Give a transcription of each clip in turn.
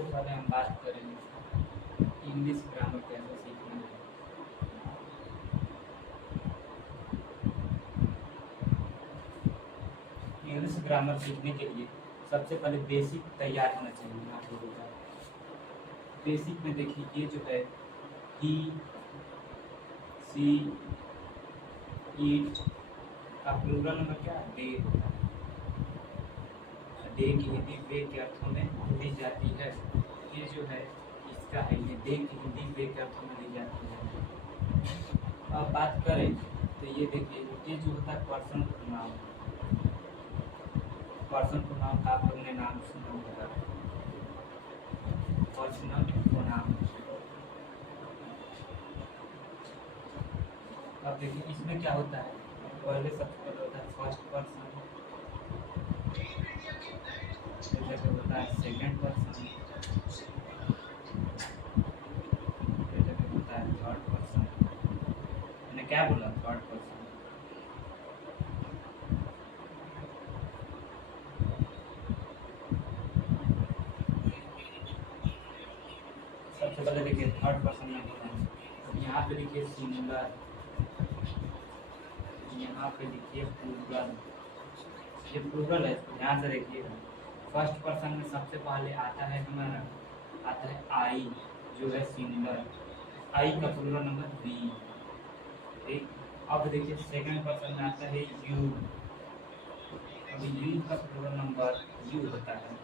सबसे पहले हम बात करेंगे इंग्लिश ग्रामर कैसे सीखना है। इंग्लिश ग्रामर सीखने के लिए सबसे पहले बेसिक तैयार होना चाहिए आप लोगों का। बेसिक में देखिए ये जो है ही, सी, ईट का प्लूरल नंबर क्या है? डे होता है। डे की हिंदी वे के अर्थों में ली जाती है। ये जो है इसका है, ये डे की हिंदी वे के अर्थों में ली जाती है। अब बात करें तो ये देखिए ये जो होता है पर्सन प्रोनाउन। पर्सन प्रोनाउन का आप लोगों ने नाम सुना होगा, पर्सनल प्रोनाउन। अब देखिए इसमें क्या होता है, पहले सबसे पहले होता है फर्स्ट पर्सन, फिर होता है सेकंड पर्सन, फिर होता है थर्ड पर्सन। मैंने क्या बोला? Third person. सबसे पहले देखिए थर्ड पर्सन में बोला है। अब यहाँ पे लिखिए सिंगुलर, यहाँ पे लिखिए प्लूरल। ये प्लूरल है, इसको ध्यान से देखिएगा। फर्स्ट पर्सन में सबसे पहले आता है हमारा, आता है आई, जो है सिंगुलर। आई का प्लूरल नंबर वी। ठीक। अब देखिए सेकंड पर्सन में आता है यू। अब यू का प्लूरल नंबर यू होता है।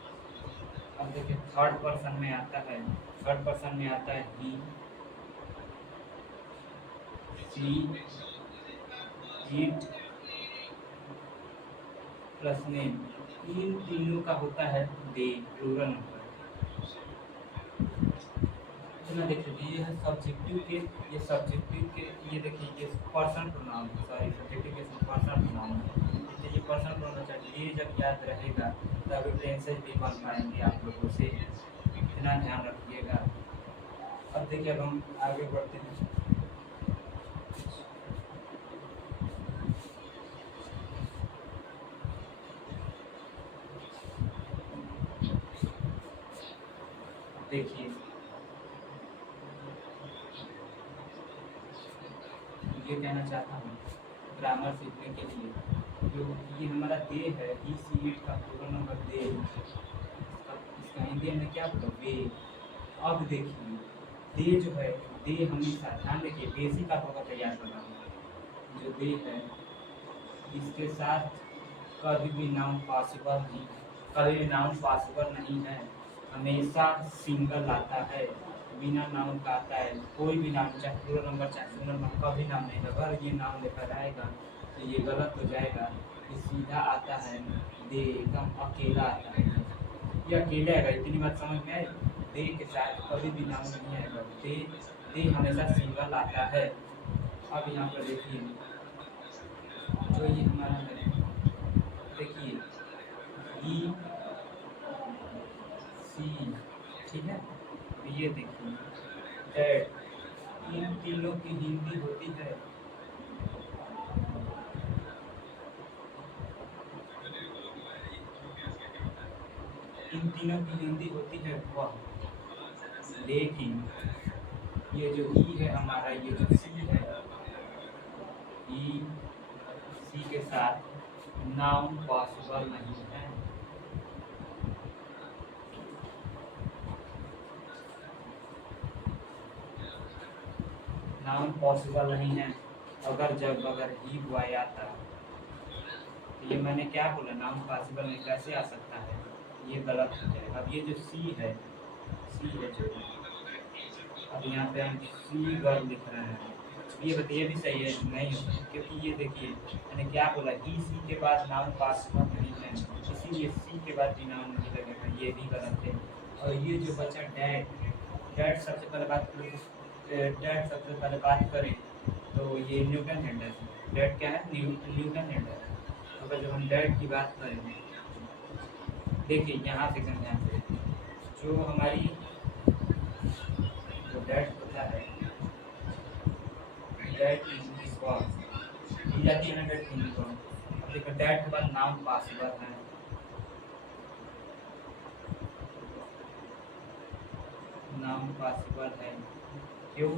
अब देखिए थर्ड पर्सन में आता है, थर्ड पर्सन में आता है ही, सी, इट प्लस नेम। इन तीनों का होता है दे, प्लूरल नंबर। तो देखिए ये है सब्जेक्टिव के, ये सब्जेक्टिव के, ये देखिए ये पर्सन प्रोनाउन, सॉरी सब्जेक्टिव के पर्सन प्रोनाउन है। ये पर्सन प्रोनाउन चाहिए, ये जब याद रहेगा तब टेंसेज भी बन पाएंगे आप लोगों से, इतना ध्यान रखिएगा। अब देखिए अब हम आगे बढ़ते हैं। देखिए ये कहना चाहता हूँ ग्रामर सीखने के लिए जो ये हमारा दे है, ई सी इट का प्लूरल नंबर दे, इसका हिंदी में क्या बोलो? वे। अब देखिए दे जो है, दे हमेशा ध्यान देखिए बेसिक आप होगा तैयार करना होगा। जो दे है इसके साथ कभी भी नाउन पॉसिबल नहीं, कभी भी नाउन पॉसिबल नहीं है। हमेशा सिंगल आता है, बिना नाउन का आता है। कोई भी नाम, चाहे प्लूरल नंबर चाहे सिंगल नंबर, कभी नाम नहीं। अगर ये नाम लेकर आएगा तो ये गलत हो जाएगा। ये सीधा आता है दे, एकदम अकेला आता है। ये अकेला आएगा, इतनी बात समझ में आई? दे के साथ कभी भी नाम नहीं आएगा। दे हमेशा सिंगल आता है। अब यहाँ पर देखिए जो ये हमारा है, देखिए ई सी, ठीक है। ये देखिए डैड, इन तीनों की हिंदी होती है इन तीनों की हिंदी होती है वह। लेकिन ये जो ई है हमारा, ये जो सी है, ई सी के साथ नाउन पॉसिबल नहीं है। नाउन पॉसिबल नहीं है। अगर ही हुआ आता तो ये मैंने क्या बोला? नाउन पॉसिबल नहीं कैसे आ सकता है? ये गलत हो जाएगा। अब ये जो सी है, सी है जो, अब यहाँ पे हम सी गर्ल लिख रहे हैं, ये बताइए भी सही है नहीं हो सकता, क्योंकि ये देखिए मैंने क्या बोला, ई सी के बाद नाउन पॉसिबल नहीं है, इसीलिए सी के बाद भी नाउन नहीं लगेगा। ये भी गलत है। और ये जो बचा डैड, डैड सबसे पहले बात करें, डैड सबसे पहले बात करें तो ये न्यूटन हेडर है। डैड क्या है? Newton header. अगर जब हम डैड की बात करें, देखिए यहाँ से एकदम ध्यान से, जो हमारी जो डैड होता है, डैड इंग्लिश वर्ड जाती है ना, डैड इंग्लिश वर्ड। अब देखो डैड के बाद नाउन पॉसिबल है, नाउन पॉसिबल है। क्यों?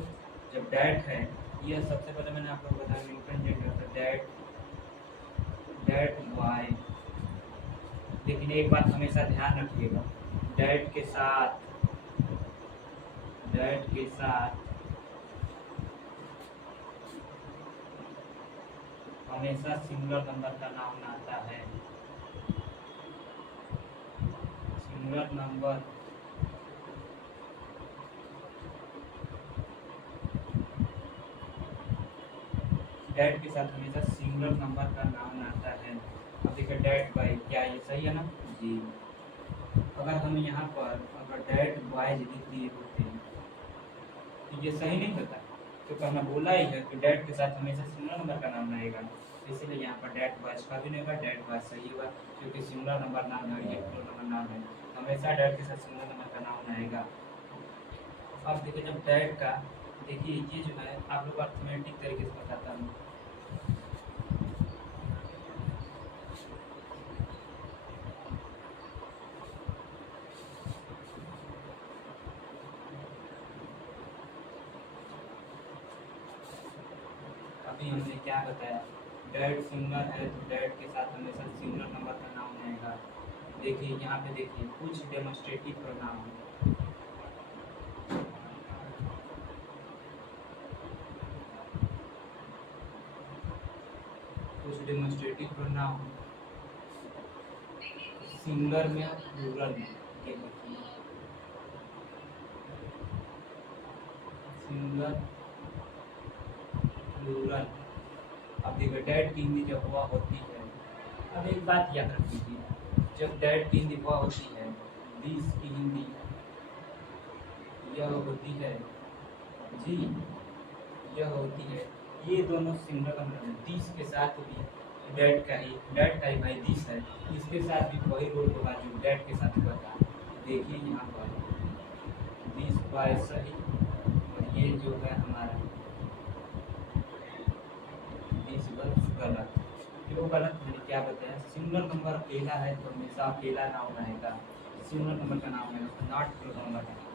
जब डैट है, ये सबसे पहले मैंने आपको बताया न्यूटन जेंडर डैट वाई। लेकिन एक बात हमेशा ध्यान रखिएगा, डैट के साथ हमेशा सिंगुलर नंबर का नाउन आता है। सिंगुलर नंबर डैट के साथ हमेशा सिंगुलर नंबर का नाउन आता है। अब देखिए डैट बाई, क्या ये सही है ना जी? अगर हम यहाँ पर अगर डैट वाइज लिख दिए होते हैं तो ये सही नहीं होता, क्योंकि हमने बोला ही है कि डैट के साथ हमेशा सिंगुलर नंबर का नाम रहेगा। इसलिए यहाँ पर डैट वाइज का भी नहीं होगा, डैट वाइज सही होगा, क्योंकि सिंगुलर नंबर नाम है, ये प्लूरल नंबर नाम है, हमेशा डैट के साथ सिंगुलर नंबर का नाम आएगा। अब देखिए जब डैट का, देखिए ये जो है आप लोग अर्थमेटिक तरीके से बताता हूँ। अभी हमने क्या बताया, डैट सिंगुलर है तो डैट के साथ हमेशा सिंगुलर नंबर का नाम आएगा। देखिए यहाँ पे देखिए कुछ डेमोस्ट्रेटिव प्रोनाउन, सिंगुलर में और प्लूरल में, ये देखिए सिंगुलर प्लूरल। अब देखिए डैट की हिंदी जब हुआ होती है, अब एक बात याद रख लीजिए, जब डैट की हिंदी हुआ होती है, दिस की हिंदी यह होती है जी, यह होती है, ये दोनों सिंगुलर नंबर है। दिस के साथ भी डैट का ही भाई दिस है, इसके साथ भी वही रोल होगा जो डैट के साथ हुआ था। देखिए यहाँ पर दिस बाय सही, और ये जो है हमारा दिस गलत। क्यों गलत? मैंने क्या बताया, सिंगुलर नंबर अकेला है तो हमेशा अकेला नाउन आएगा, सिंगुलर नंबर का नाम आएगा, नॉट प्लूरल नंबर का नाम।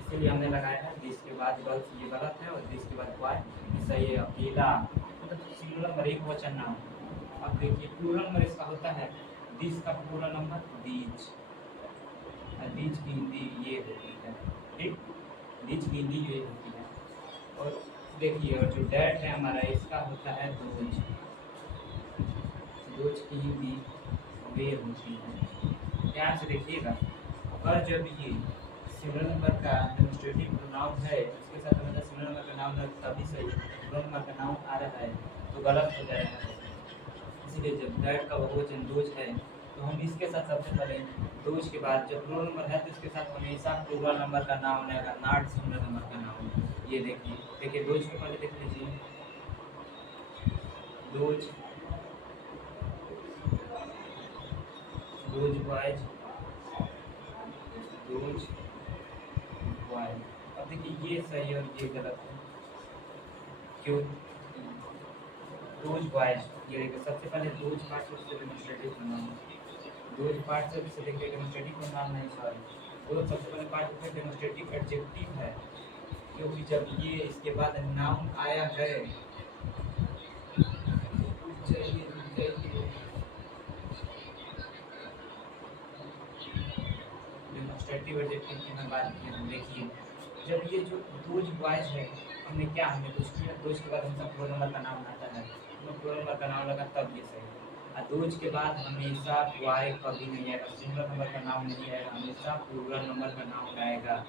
इसलिए हमने लगाया है दिस के बाद गलत, ये गलत है, और दिस के बाद वाई सही है, अकेला मतलब सिंगुलर नंबर एक वचन नाम। अब देखिए प्लूरल नंबर इसका होता है, दिस का प्लूरल नंबर दीज, दीज की हिंदी ये होती है, ठीक, दीज की हिंदी ये होती है। और देखिए और जो डैट है हमारा, इसका होता है दोज, दोज की हिंदी वे होती है। ध्यान से देखिएगा, अगर जब ये सिंगुलर नंबर का डेमोस्ट्रेटिव प्रोनाउन है, इसके साथ हमेशा सिंगुलर नंबर का नाउन है तभी सही, प्लूरल नंबर का नाउन आ रहा है तो गलत हो जाएगा। इसीलिए जब डैट का बहुवचन दोज है तो हम इसके साथ सबसे पहले दोज के बाद जब प्लूरल नंबर है तो इसके साथ हमेशा प्लूरल नंबर का नाउन आएगा, नॉट सिंगुलर नंबर का नाउन। ये देखिए दोज के पहले देख लीजिए, दोज बॉयज, दोज बॉयज। अब देखिए ये सही और ये गलत है। क्यों? दोज बॉयज, ये देखिए सबसे पहले दोज पार्ट से उससे डेमोस्ट्रेटिव प्रोनाउन, दोज पार्ट से देखिए डेमोस्ट्रेटिव प्रोनाउन नहीं, सॉरी, वो सबसे पहले पार्ट उसमें डेमोस्ट्रेटिव एडजेक्टिव है, क्योंकि जब ये इसके बाद नाउन आया है, डेमोस्ट्रेटिव एडजेक्टिव की मैं बात की हूँ। देखिए जब ये जो दोज बॉयज है, हमने कुछ किया, दोज के बाद हमेशा प्लूरल नंबर का नाम आता है, तो प्लूरल नंबर का नाम लगा तब ये सही। और दोज के बाद हमेशा वाई कभी नहीं आएगा, सिंगुलर नंबर का नाम नहीं आएगा, हमेशा प्लूरल नंबर का नाम आएगा।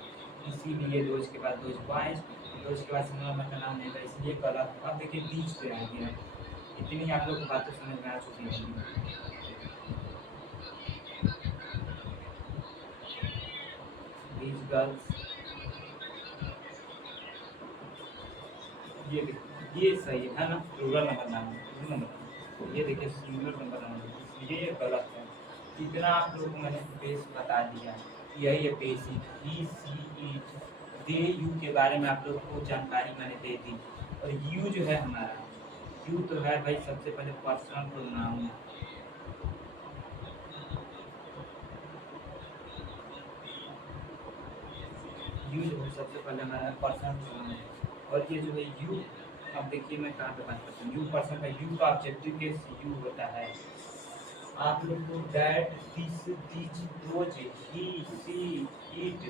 इसीलिए दोज के बाद दोज बॉयज, दोज के बाद सिंगुलर नंबर का नाम नहीं आएगा, इसलिए गलत। अब देखिए बीच पे आ गया, इतनी आप लोग को बातें समझ में आ चुकी होंगी। These girls, ये सही है ना, प्लूरल नंबर नाम है, प्लूरल नंबर। ये देखिए सिंगुलर नंबर नाम है, इसलिए ये गलत है। इतना आप लोगों को मैंने बेस बता दिया, यही है basic he see it they you के बारे में आप लोगों को जानकारी मैंने दे दी। और यू जो है हमारा, यू तो है भाई सबसे पहले पर्सनल प्रोनाउन, यू जो है सबसे पहले हमारा पर्सन प्रोनाउन है, और ये जो है यू, अब देखिए मैं कहाँ पे बात करता हूँ, यू पर्सन का यू का ऑब्जेक्टिव केस यू होता है। आप लोग को that this this those he see it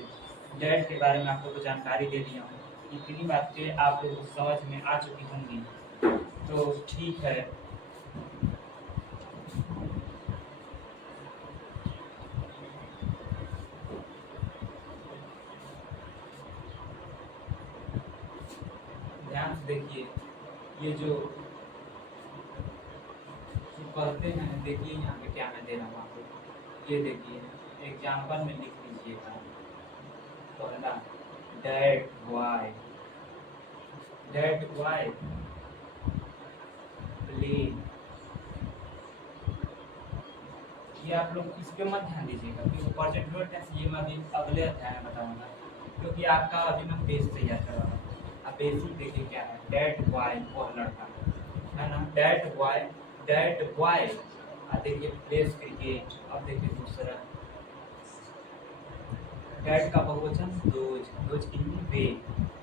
that के बारे में आप लोग को जानकारी दे दिया हूँ। इतनी बातें आप लोग को समझ में आ चुकी होंगी, तो ठीक है। ध्यान से देखिए, ये जो कहते हैं, देखिए यहाँ पे क्या मैं दे रहा हूँ आपको, ये देखिए एग्जाम्पल में लिख लीजिएगा। पहला डैट वाई प्ले, ये आप लोग इस पे मत ध्यान दीजिएगा क्योंकि पर्सेंटेज टेंस ये मैं अभी अगले अध्याय में बताऊंगा, क्योंकि आपका अभी मैं पेज तैयार कर रहा हूँ। अब बेसिक देखिए क्या है, डैट वाई वह लड़का है ना, डैट वाई, देखिए प्लेस क्रिकेट। अब देखिए दूसरा, डैट का बहुवचन दोज की वे,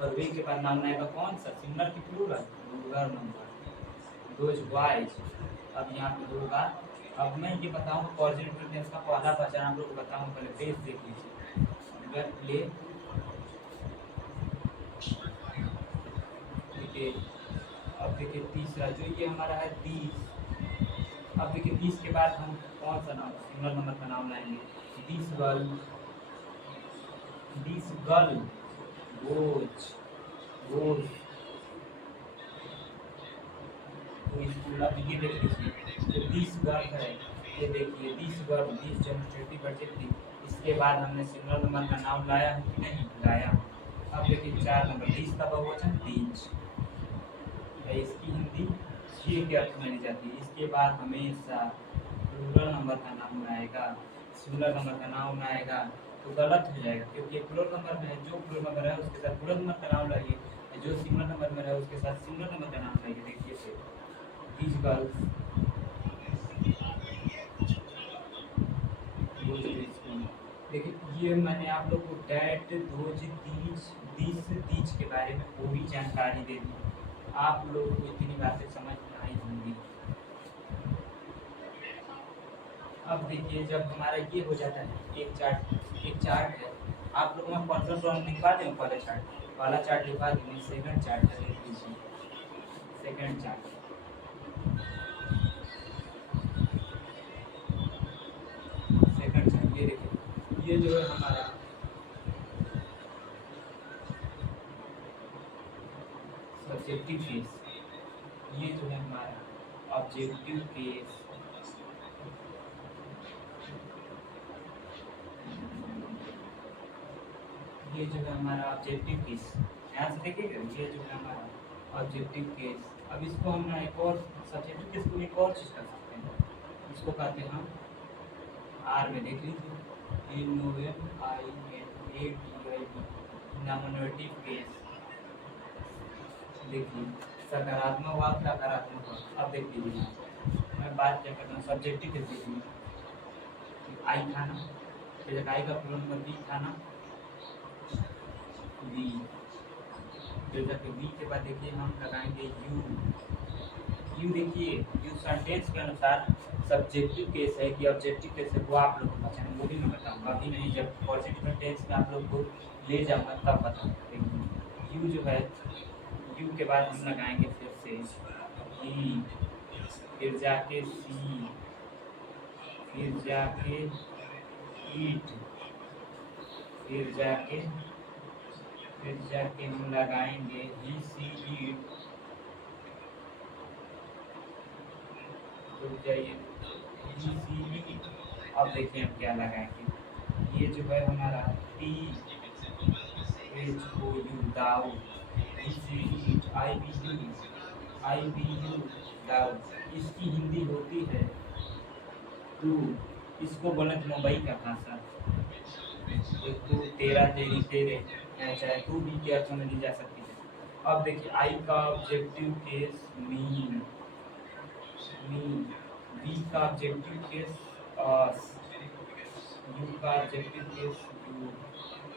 और वे के बाद नाम आएगा कौन सा, सिंगुलर की प्लूरल नंबर, दोज वाइज। अब यहाँ पे होगा, अब मैं ये बताऊँ पॉजिटिव टेंस का पहला पहचान आप लोग को बताऊँ, पहले पेज देख लीजिए। अगर प्ले, देखिए अब देखिए तीसरा जो ये हमारा है 30। अब देखिए 30 के बाद हम कौन सा नाम, सिंगल नंबर का नाम लाएंगे, दिस गर्ल गोज तो स्कूल। अब ये देख लीजिए जो दिस गर्ल है, ये देखिए this girl, this demonstrative adjective, इसके बाद हमने सिंगल नंबर का नाम लाया है कि नहीं लाया। अब देखिए 4 नंबर, दिस का बहुवचन दीज, इसकी हिंदी ये के अर्थ मानी जाती है। इसके बाद हमेशा प्लूरल नंबर का नाम आएगा, सिंगुलर नंबर का नाम आएगा तो गलत हो जाएगा, क्योंकि प्लूरल नंबर में है, जो प्लूरल नंबर है उसके साथ प्लूरल नंबर का नाम लाइए, जो सिंगुलर नंबर में है उसके साथ सिंगुलर नंबर का नाम लाइए। देखिए these girls go to school। देखिए ये मैंने आप लोग को डैट दोज दीज के बारे में पूरी जानकारी दे दी, आप लोग को इतनी बातें समझ में आई होंगी। अब देखिए जब हमारा ये हो जाता है, एक चार्ट है, आप लोग मैं पर्सन प्रोनाउन लिखवा दें, पहला चार्ट लिखवा देंगे, सेकंड चार्ट है, देख लीजिए सेकंड चार्ट। ये देखिए, ये जो है हमारा सब्जेक्टिव केस, ये जो है हमारा ऑब्जेक्टिव केस, ये जो है हमारा ऑब्जेक्टिव केस, यहाँ से देखिएगा, ये जो है हमारा ऑब्जेक्टिव केस। अब इसको हम एक और सब्जेक्टिव केस को एक और चीज़ कर सकते हैं, इसको कहते हैं हम आर में, देख लीजिए नॉमिनेटिव केस। देखिए सकारात्मक वाक, नकारात्मक वाक। अब देख लीजिए मैं बात क्या करता हूँ, सब्जेक्टिव केस देखिए, आई था ना, फिर आई का प्लूरल नंबर बी था ना, बी, फिर जाके बी के बाद देखिए हम लगाएंगे यू। देखिए यू सेंटेंस के अनुसार सब्जेक्टिव केस है कि ऑब्जेक्टिव केस है, वो आप लोग को पहचान, वो भी मैं बताऊँगा, अभी नहीं, जब पॉजिटिव टेंस में आप लोग को ले जाऊँगा तब बताऊँगा। देखिए यू जो है, यू के बाद हम लगाएंगे फिर से ई, फिर जाके सी, फिर जाके ईट, फिर जाके हम लगाएंगे ही सी ईट, रुक जाइए ही सी ईट। अब देखिए हम क्या लगाएंगे, ये जो है हमारा T H O U thou, I B U thou, इसकी हिंदी होती है तू, इसको बोले तो मुंबई का भाषा, तू तेरा तेरी तेरे, चाहे तू भी के अर्थ में ली जा सकती है। अब देखिए आई का ऑब्जेक्टिव केस मीन, बी का ऑब्जेक्टिव केस अस, यू का ऑब्जेक्टिव केस यू,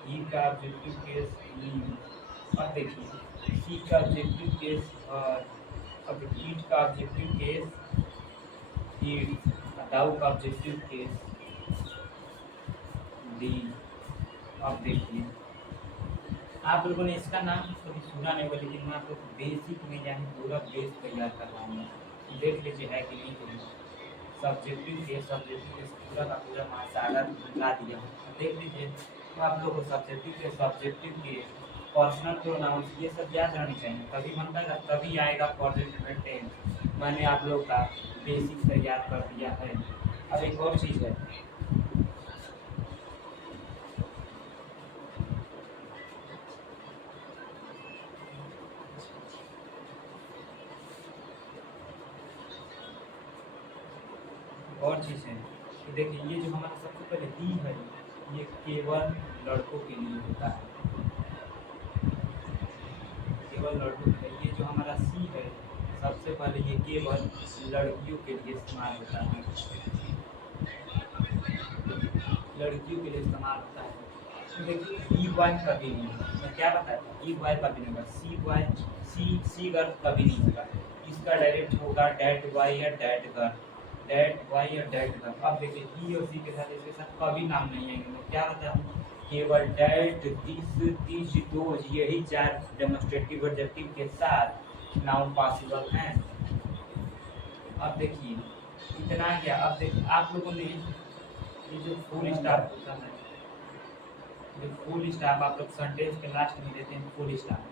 ई का ऑब्जेक्टिव केस ई। अब देखिए सी का ऑब्जेक्टिव केस हर, अब ईट का ऑब्जेक्टिव केस ईट, डाउ का ऑब्जेक्टिव केस डी। अब देखिए आप लोगों ने इसका नाम कभी सुना नहीं होगा, लेकिन मैं आपको बेसिक में यानी पूरा बेस तैयार करवाऊंगा। देख लीजिए है कि नहीं कि सब्जेक्टिव केस पूरा का पूरा सारा ला दिया है। देख लीजिए तो आप लोग को सब्जेक्टिव केस पर्सनल प्रोनाउंस ये सब याद रहनी चाहिए, तभी बनता है, तभी आएगा प्रेजेंट टेंस। मैंने आप लोग का बेसिक तैयार कर दिया है। अब एक और चीज़ है, और चीज़ है कि देखिए ये जो हमारा सबसे पहले दी है ये केवल लड़कों के लिए होता है, केवल लड़कों के लिए। ये जो हमारा सी है सबसे पहले ये केवल लड़कियों के लिए इस्तेमाल होता है, लड़कियों के लिए इस्तेमाल होता है। तो देखिए ई वाई कभी नहीं होगा, मैं क्या बताया था, ई वाई कभी नहीं होगा, सी वाई सी गर्ल कभी नहीं होगा। इसका डायरेक्ट होगा डैट वाई या डैट गर्ल, डैट वाई या डैट गर्ल। अब देखिए ई और सी के साथ इसके साथ कभी नाम नहीं आएंगे। मैं क्या बताऊँ, केवल डैट दिस दोज यही 4 डेमोस्ट्रेटिव एडजेक्टिव के साथ नाउन पॉसिबल हैं। अब देखिए इतना क्या, अब देखिए आप लोगों ने ये जो फुल स्टॉप होता है, जो फुल स्टॉप आप लोग सेंटेंस के लास्ट में देते हैं फुल स्टॉप,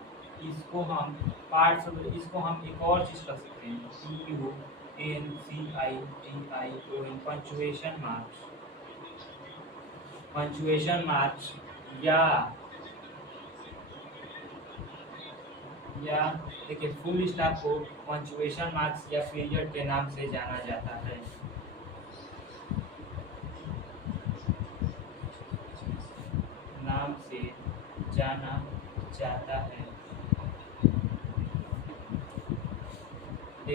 इसको हम पार्ट्स, इसको हम एक और चीज़ कर सकते हैं, PUNCTION पंचुएशन मार्क्स या देखिए फुल स्टॉप को पंचुएशन मार्क्स या पीरियड के नाम से जाना जाता है। नाम से जाना जाता है।